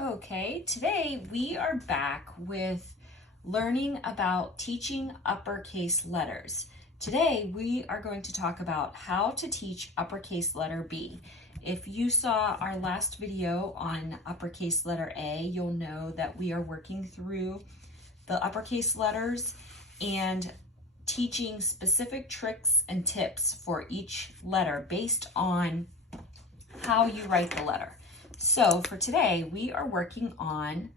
Okay, today we are back with learning about teaching uppercase letters. Today we are going to talk about how to teach uppercase letter B. If you saw our last video on uppercase letter A, you'll know that we are working through the uppercase letters and teaching specific tricks and tips for each letter based on how you write the letter. So for today, we are working on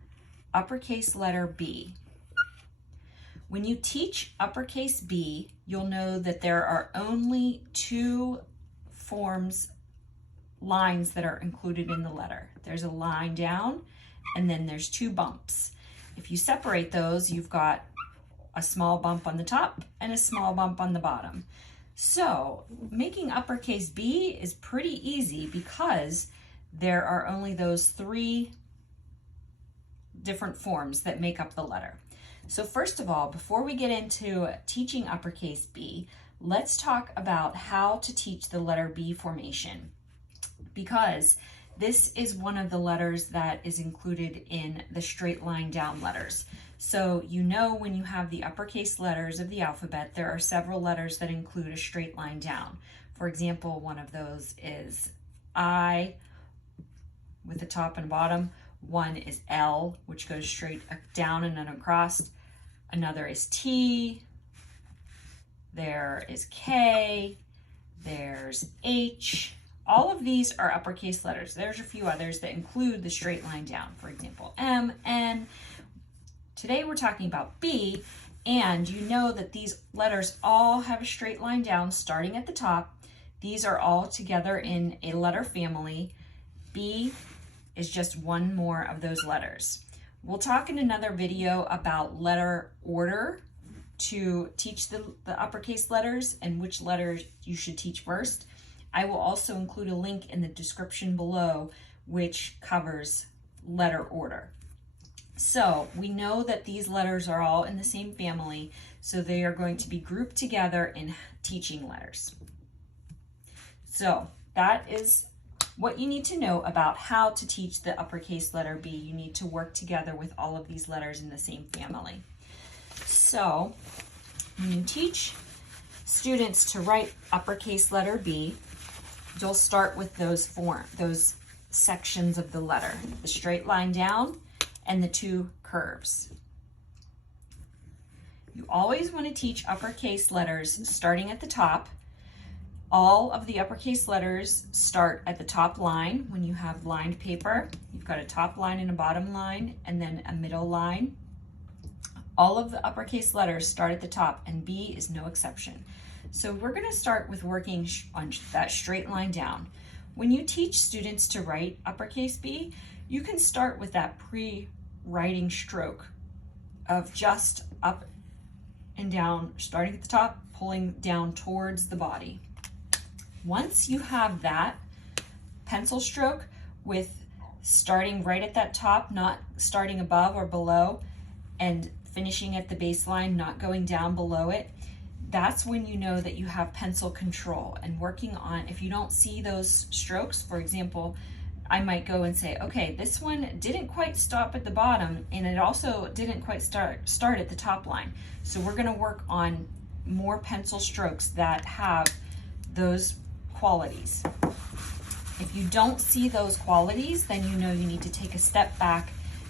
uppercase letter B. When you teach uppercase B, you'll know that there are only two lines that are included in the letter. There's a line down, and then there's two bumps. If you separate those, you've got a small bump on the top and a small bump on the bottom. So making uppercase B is pretty easy because there are only those three different forms that make up the letter. So first of all, before we get into teaching uppercase B, let's talk about how to teach the letter B formation, because this is one of the letters that is included in the straight line down letters. So you know when you have the uppercase letters of the alphabet, there are several letters that include a straight line down. For example, one of those is I with the top and bottom. One is L, which goes straight down and then across. Another is T. There is K. There's H. All of these are uppercase letters. There's a few others that include the straight line down. For example, M, N. Today we're talking about B, and you know that these letters all have a straight line down starting at the top. These are all together in a letter family. B is just one more of those letters. We'll talk in another video about letter order to teach the uppercase letters and which letters you should teach first. I will also include a link in the description below which covers letter order. So we know that these letters are all in the same family, so they are going to be grouped together in teaching letters. So that is what you need to know about how to teach the uppercase letter B. You need to work together with all of these letters in the same family. So when you teach students to write uppercase letter B, you'll start with those sections of the letter, the straight line down and the two curves. You always want to teach uppercase letters starting at the top. All of the uppercase letters start at the top line. When you have lined paper, you've got a top line and a bottom line and then a middle line. All of the uppercase letters start at the top, and B is no exception. So we're going to start with working on that straight line down. When you teach students to write uppercase B, you can start with that pre-writing stroke of just up and down, starting at the top, pulling down towards the body. Once you have that pencil stroke with starting right at that top, not starting above or below, and finishing at the baseline, not going down below it, that's when you know that you have pencil control and working on, if you don't see those strokes, for example, I might go and say, okay, this one didn't quite stop at the bottom and it also didn't quite start at the top line. So we're gonna work on more pencil strokes that have those qualities. If you don't see those qualities, then you know you need to take a step back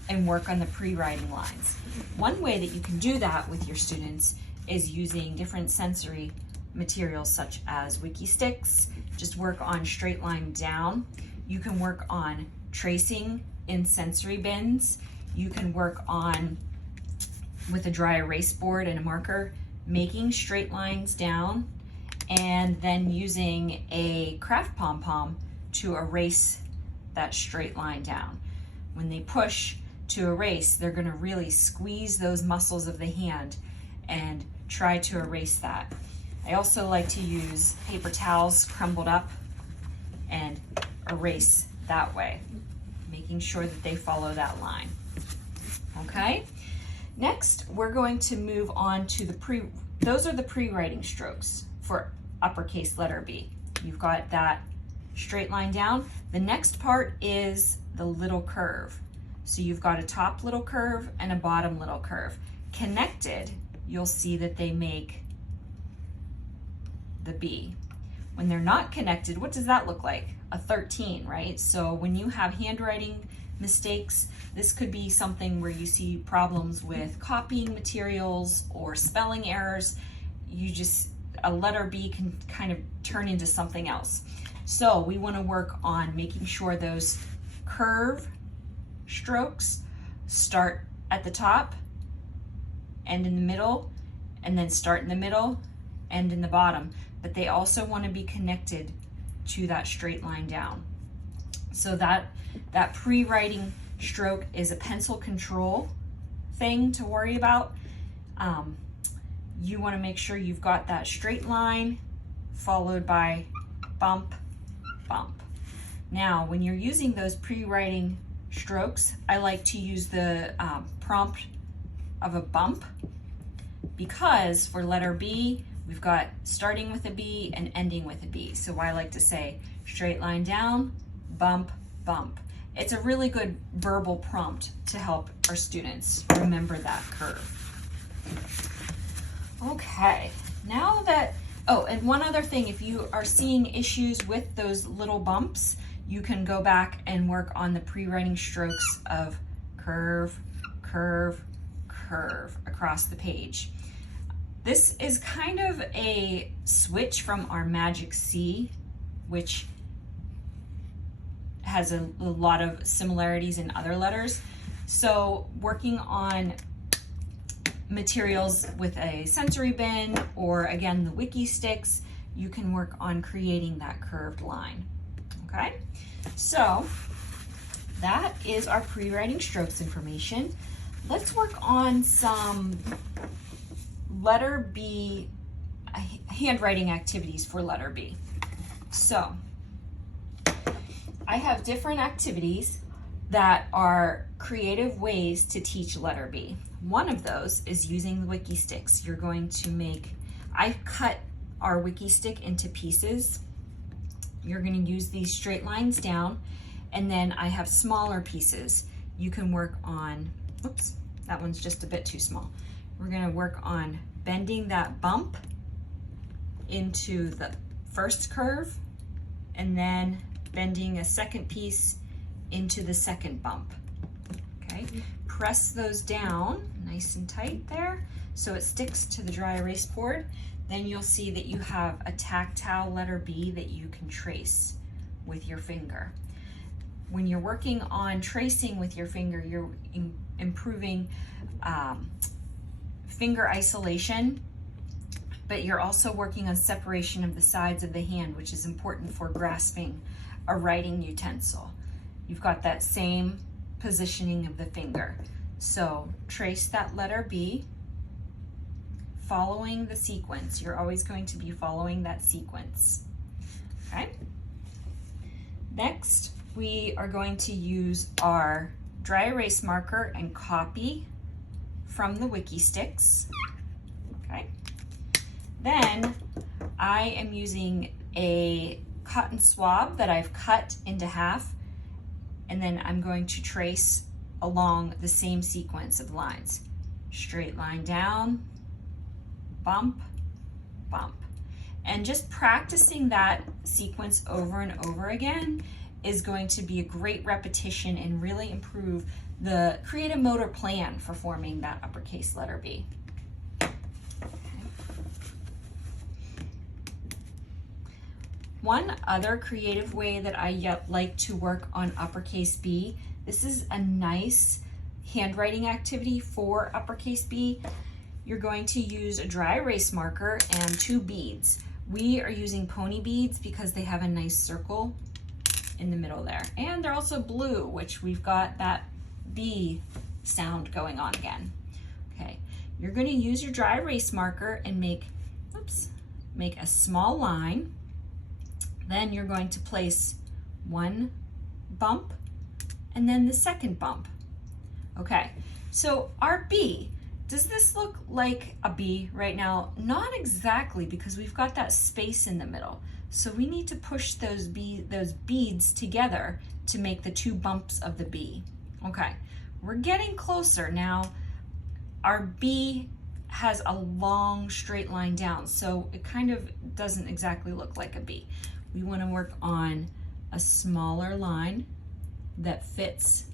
and work on the pre-writing lines. One way that you can do that with your students is using different sensory materials such as wiki sticks. Just work on straight line down. You can work on tracing in sensory bins. You can work on, with a dry erase board and a marker, making straight lines down, and then using a craft pom-pom to erase that straight line down. When they push to erase, they're going to really squeeze those muscles of the hand and try to erase that. I also like to use paper towels crumbled up and erase that way, making sure that they follow that line. Okay? Next, we're going to move on to those are the pre-writing strokes for uppercase letter B. You've got that straight line down. The next part is the little curve. So you've got a top little curve and a bottom little curve. Connected, you'll see that they make the B. When they're not connected, what does that look like? A 13, right? So when you have handwriting mistakes, this could be something where you see problems with copying materials or spelling errors. A letter B can kind of turn into something else. So we want to work on making sure those curve strokes start at the top, end in the middle, and then start in the middle, end in the bottom. But they also want to be connected to that straight line down. So that pre-writing stroke is a pencil control thing to worry about. You want to make sure you've got that straight line followed by bump, bump. Now, when you're using those pre-writing strokes, I like to use the prompt of a bump, because for letter B, we've got starting with a B and ending with a B. So I like to say straight line down, bump, bump. It's a really good verbal prompt to help our students remember that curve. Okay, now that, oh, and one other thing, if you are seeing issues with those little bumps, you can go back and work on the pre-writing strokes of curve, curve, curve across the page. This is kind of a switch from our Magic C, which has a lot of similarities in other letters. So working on materials with a sensory bin, or again, the wiki sticks, you can work on creating that curved line. Okay, so that is our pre-writing strokes information. Let's work on some letter B, handwriting activities for letter B. So I have different activities that are creative ways to teach letter B. One of those is using the wiki sticks. You're going to I've cut our wiki stick into pieces. You're going to use these straight lines down, and then I have smaller pieces. You can work on, oops, that one's just a bit too small. We're going to work on bending that bump into the first curve, and then bending a second piece into the second bump. Okay, press those down nice and tight there so it sticks to the dry erase board. Then you'll see that you have a tactile letter B that you can trace with your finger. When you're working on tracing with your finger, you're improving finger isolation, but you're also working on separation of the sides of the hand, which is important for grasping a writing utensil. You've got that same positioning of the finger. So trace that letter B, following the sequence. You're always going to be following that sequence. Okay. Next, we are going to use our dry erase marker and copy from the wiki sticks. Okay. Then I am using a cotton swab that I've cut into half, and then I'm going to trace along the same sequence of lines. Straight line down, bump, bump. And just practicing that sequence over and over again is going to be a great repetition and really improve the creative motor plan for forming that uppercase letter B. One other creative way that I like to work on uppercase B, this is a nice handwriting activity for uppercase B. You're going to use a dry erase marker and 2 beads. We are using pony beads because they have a nice circle in the middle there. And they're also blue, which we've got that B sound going on again. Okay, you're going to use your dry erase marker and make a small line. Then you're going to place one bump and then the second bump. Okay, so our B, does this look like a B right now? Not exactly, because we've got that space in the middle. So we need to push those beads together to make the 2 bumps of the B. Okay, we're getting closer. Now, our B has a long straight line down, so it kind of doesn't exactly look like a B. We want to work on a smaller line that fits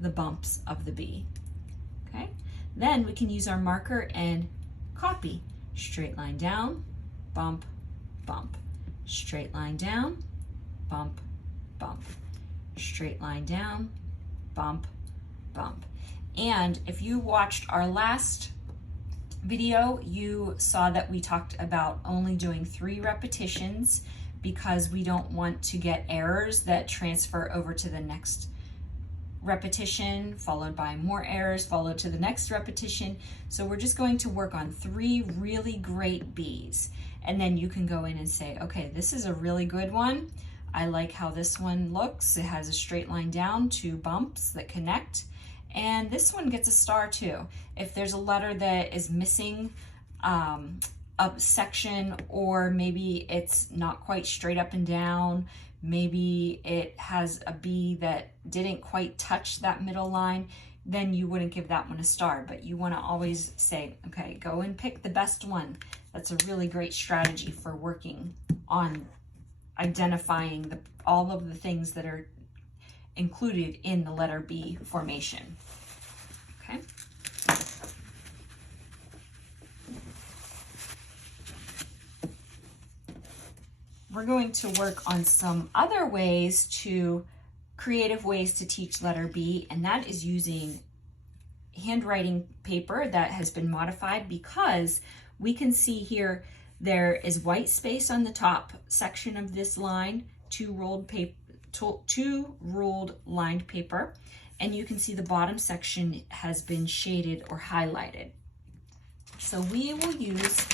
the bumps of the B. Okay, then we can use our marker and copy. Straight line down, bump, bump. Straight line down, bump, bump. Straight line down, bump, bump. And if you watched our last video, you saw that we talked about only doing 3 repetitions because we don't want to get errors that transfer over to the next repetition, followed by more errors, followed to the next repetition. So we're just going to work on 3 really great Bs. And then you can go in and say, okay, this is a really good one. I like how this one looks. It has a straight line down, 2 bumps that connect. And this one gets a star too. If there's a letter that is missing a section, or maybe it's not quite straight up and down, maybe it has a B that didn't quite touch that middle line, then you wouldn't give that one a star. But you want to always say, okay, go and pick the best one. That's a really great strategy for working on identifying all of the things that are included in the letter B formation. Okay. We're going to work on some other creative ways to teach letter B, and that is using handwriting paper that has been modified, because we can see here there is white space on the top section of this line, 2 ruled lined paper, and you can see the bottom section has been shaded or highlighted. So we will use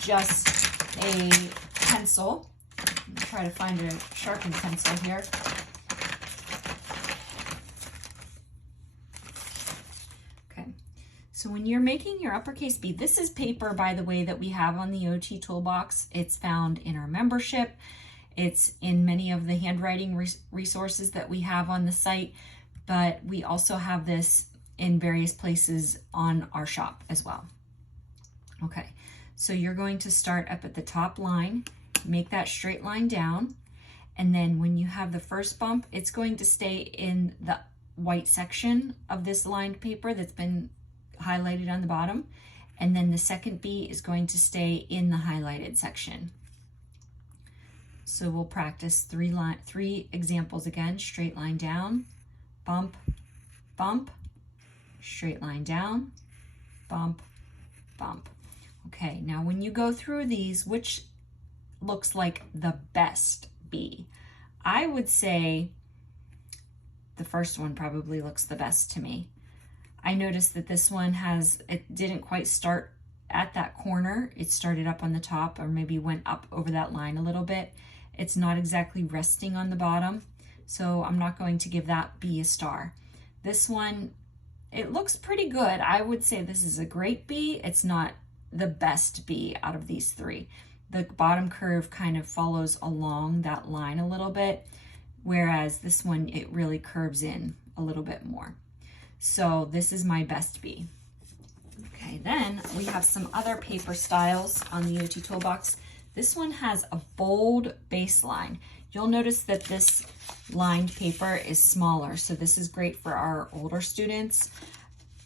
just a pencil. Try to find a sharpened pencil here. Okay, so when you're making your uppercase B, this is paper, by the way, that we have on the OT Toolbox. It's found in our membership. It's in many of the handwriting resources that we have on the site, but we also have this in various places on our shop as well. Okay, so you're going to start up at the top line, make that straight line down, and then when you have the first bump, it's going to stay in the white section of this lined paper that's been highlighted on the bottom, and then the second B is going to stay in the highlighted section. So we'll practice 3 examples again. Straight line down, bump, bump, straight line down, bump, bump. Okay, now when you go through these, which looks like the best B? I would say the first one probably looks the best to me. I noticed that this one it didn't quite start at that corner. It started up on the top, or maybe went up over that line a little bit. It's not exactly resting on the bottom, so I'm not going to give that B a star. This one, it looks pretty good. I would say this is a great B. It's not the best B out of these 3. The bottom curve kind of follows along that line a little bit, whereas this one, it really curves in a little bit more. So this is my best B. Okay, then we have some other paper styles on the OT Toolbox. This one has a bold baseline. You'll notice that this lined paper is smaller, so this is great for our older students,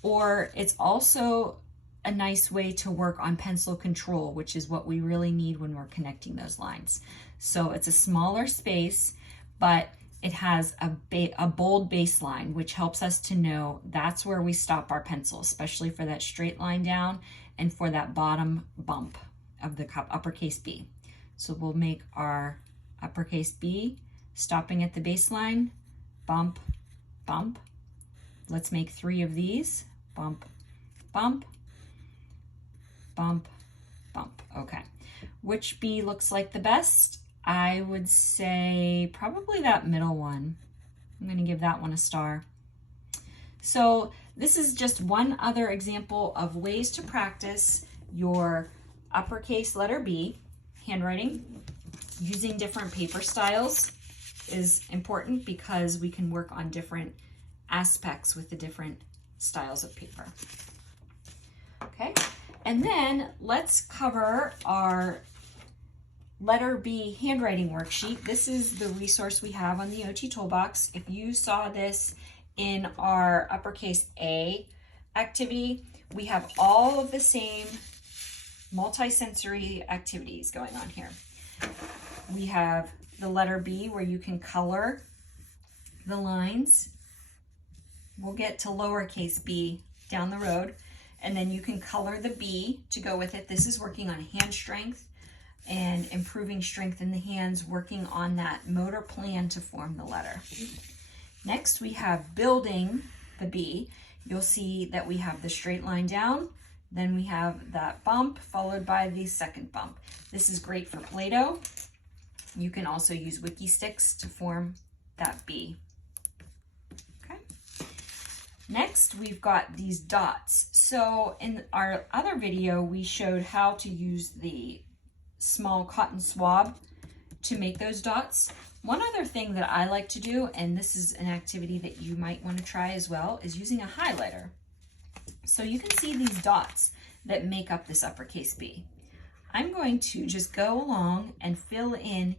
or it's also a nice way to work on pencil control, which is what we really need when we're connecting those lines. So it's a smaller space, but it has a bold baseline, which helps us to know that's where we stop our pencil, especially for that straight line down and for that bottom bump of the uppercase B. So we'll make our uppercase B stopping at the baseline, bump, bump. Let's make 3 of these, bump, bump, bump, bump. Okay, which B looks like the best? I would say probably that middle one. I'm going to give that one a star. So this is just one other example of ways to practice your uppercase letter B handwriting. Using different paper styles is important because we can work on different aspects with the different styles of paper. Okay, and then let's cover our letter B handwriting worksheet. This is the resource we have on the OT Toolbox. If you saw this in our uppercase A activity, we have all of the same multi-sensory activities going on here. We have the letter B where you can color the lines. We'll get to lowercase b down the road, and then you can color the B to go with it. This is working on hand strength and improving strength in the hands, working on that motor plan to form the letter. Next, we have building the B. You'll see that we have the straight line down, then we have that bump followed by the second bump. This is great for Play-Doh. You can also use Wiki sticks to form that B. Okay. Next, we've got these dots. So in our other video, we showed how to use the small cotton swab to make those dots. One other thing that I like to do, and this is an activity that you might want to try as well, is using a highlighter. So you can see these dots that make up this uppercase B. I'm going to just go along and fill in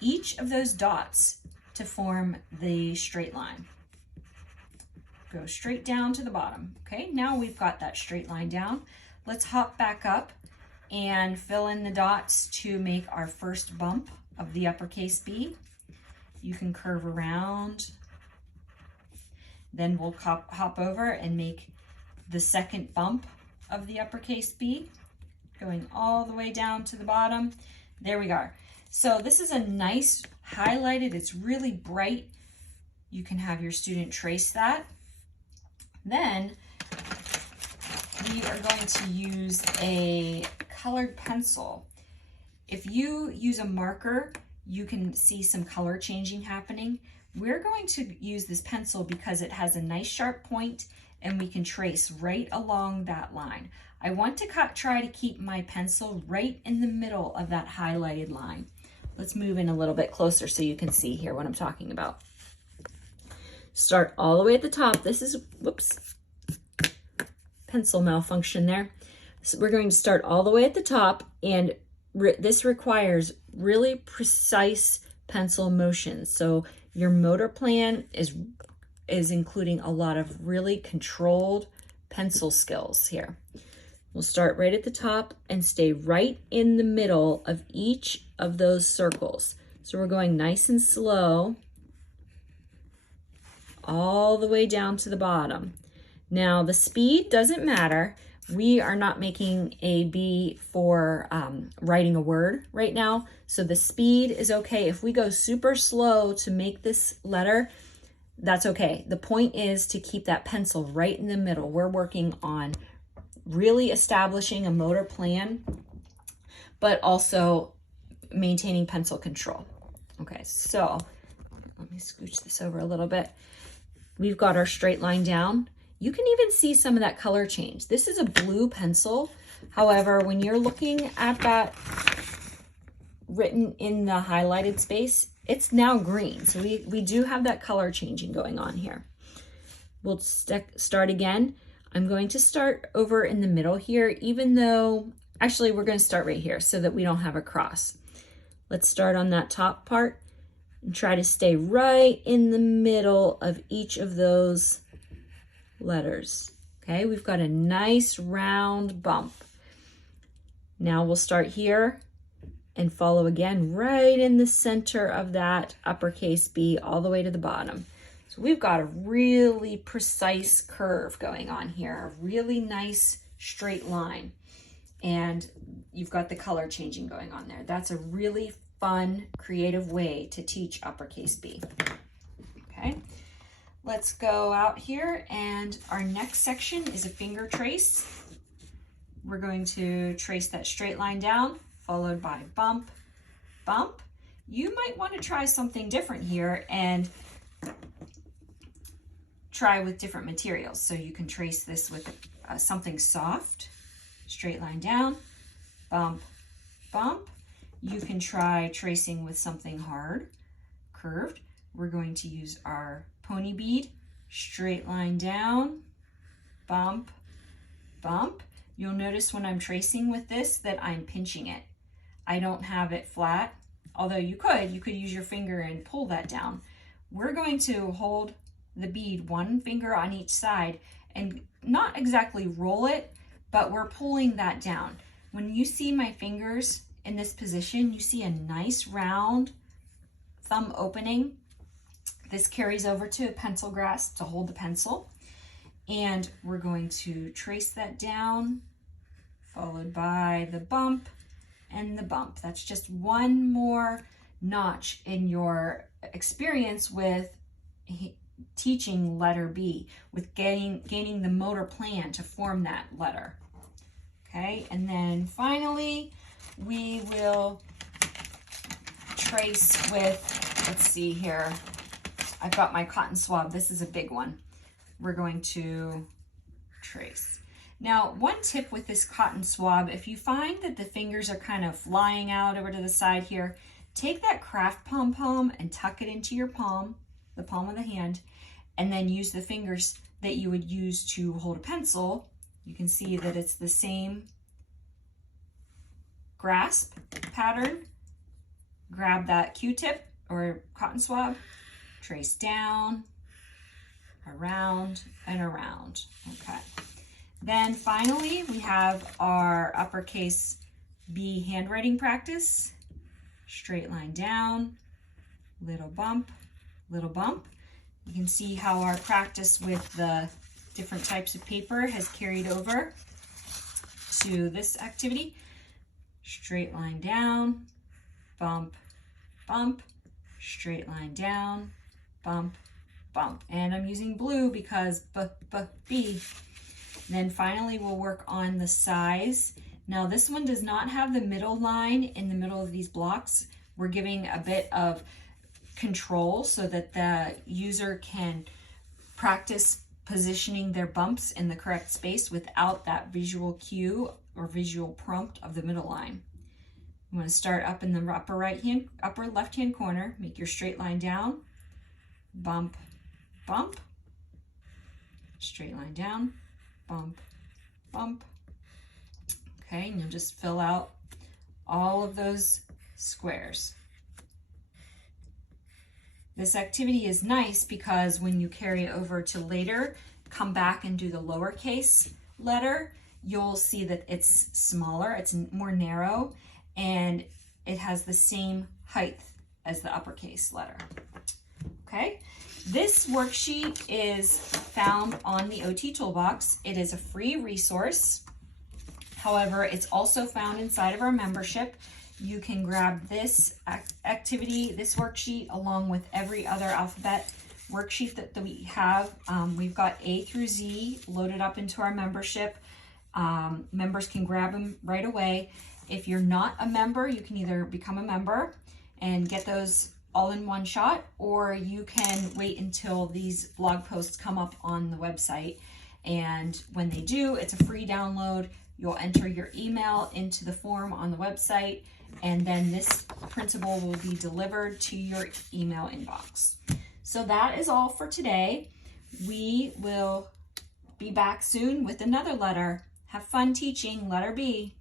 each of those dots to form the straight line. Go straight down to the bottom. Okay, now we've got that straight line down. Let's hop back up and fill in the dots to make our first bump of the uppercase B. You can curve around. Then we'll hop over and make the second bump of the uppercase B, going all the way down to the bottom. There we go. So this is a nice highlighted, it's really bright. You can have your student trace that. Then we are going to use a colored pencil. If you use a marker, you can see some color changing happening. We're going to use this pencil because it has a nice sharp point and we can trace right along that line. I want to try to keep my pencil right in the middle of that highlighted line. Let's move in a little bit closer so you can see here what I'm talking about. Start all the way at the top. This is, whoops, pencil malfunction there. So we're going to start all the way at the top, and this requires really precise pencil motions. So your motor plan is including a lot of really controlled pencil skills here. We'll start right at the top and stay right in the middle of each of those circles. So we're going nice and slow all the way down to the bottom. Now the speed doesn't matter. We are not making a B for writing a word right now. So the speed is okay. If we go super slow to make this letter, that's okay. The point is to keep that pencil right in the middle. We're working on really establishing a motor plan, but also maintaining pencil control. Okay, so let me scooch this over a little bit. We've got our straight line down. You can even see some of that color change. This is a blue pencil. However, when you're looking at that written in the highlighted space, it's now green. So we do have that color changing going on here. We'll start again. I'm going to start over in the middle here, even though, actually we're going to start right here so that we don't have a cross. Let's start on that top part and try to stay right in the middle of each of those letters. Okay, we've got a nice round bump. Now we'll start here and follow again right in the center of that uppercase B all the way to the bottom. So we've got a really precise curve going on here, a really nice straight line. And you've got the color changing going on there. That's a really fun, creative way to teach uppercase B. Okay, let's go out here, and our next section is a finger trace. We're going to trace that straight line down, followed by bump, bump. You might want to try something different here and try with different materials. So you can trace this with something soft, straight line down, bump, bump. You can try tracing with something hard, curved. We're going to use our pony bead, straight line down, bump, bump. You'll notice when I'm tracing with this that I'm pinching it. I don't have it flat, although you could use your finger and pull that down. We're going to hold the bead one finger on each side and not exactly roll it, but we're pulling that down. When you see my fingers in this position, you see a nice round thumb opening. This carries over to a pencil grasp to hold the pencil. And we're going to trace that down, followed by the bump and the bump. That's just one more notch in your experience with teaching letter B, with gaining the motor plan to form that letter. Okay, and then finally, we will trace with, let's see here, I've got my cotton swab. This is a big one. We're going to trace. Now, one tip with this cotton swab, if you find that the fingers are kind of flying out over to the side here, take that craft pom-pom and tuck it into your palm, the palm of the hand, and then use the fingers that you would use to hold a pencil. You can see that it's the same grasp pattern. Grab that Q-tip or cotton swab, trace down, around and around. Okay. Then finally, we have our uppercase B handwriting practice. Straight line down, little bump, little bump. You can see how our practice with the different types of paper has carried over to this activity. Straight line down, bump, bump, straight line down, bump, bump. And I'm using blue because B. Then finally, we'll work on the size. Now this one does not have the middle line in the middle of these blocks. We're giving a bit of control so that the user can practice positioning their bumps in the correct space without that visual cue or visual prompt of the middle line. I'm going to start up in the upper left hand corner. Make your straight line down, bump, bump, straight line down, bump, bump. Okay, and you'll just fill out all of those squares. This activity is nice because when you carry it over to later, come back and do the lowercase letter, you'll see that it's smaller, it's more narrow, and it has the same height as the uppercase letter. Okay, this worksheet is found on the OT Toolbox. It is a free resource. However, it's also found inside of our membership. You can grab this activity, this worksheet, along with every other alphabet worksheet that we have. We've got A through Z loaded up into our membership. Members can grab them right away. If you're not a member, you can either become a member and get those all in one shot, or you can wait until these blog posts come up on the website. And when they do, it's a free download. You'll enter your email into the form on the website, and then this printable will be delivered to your email inbox. So that is all for today. We will be back soon with another letter. Have fun teaching letter B.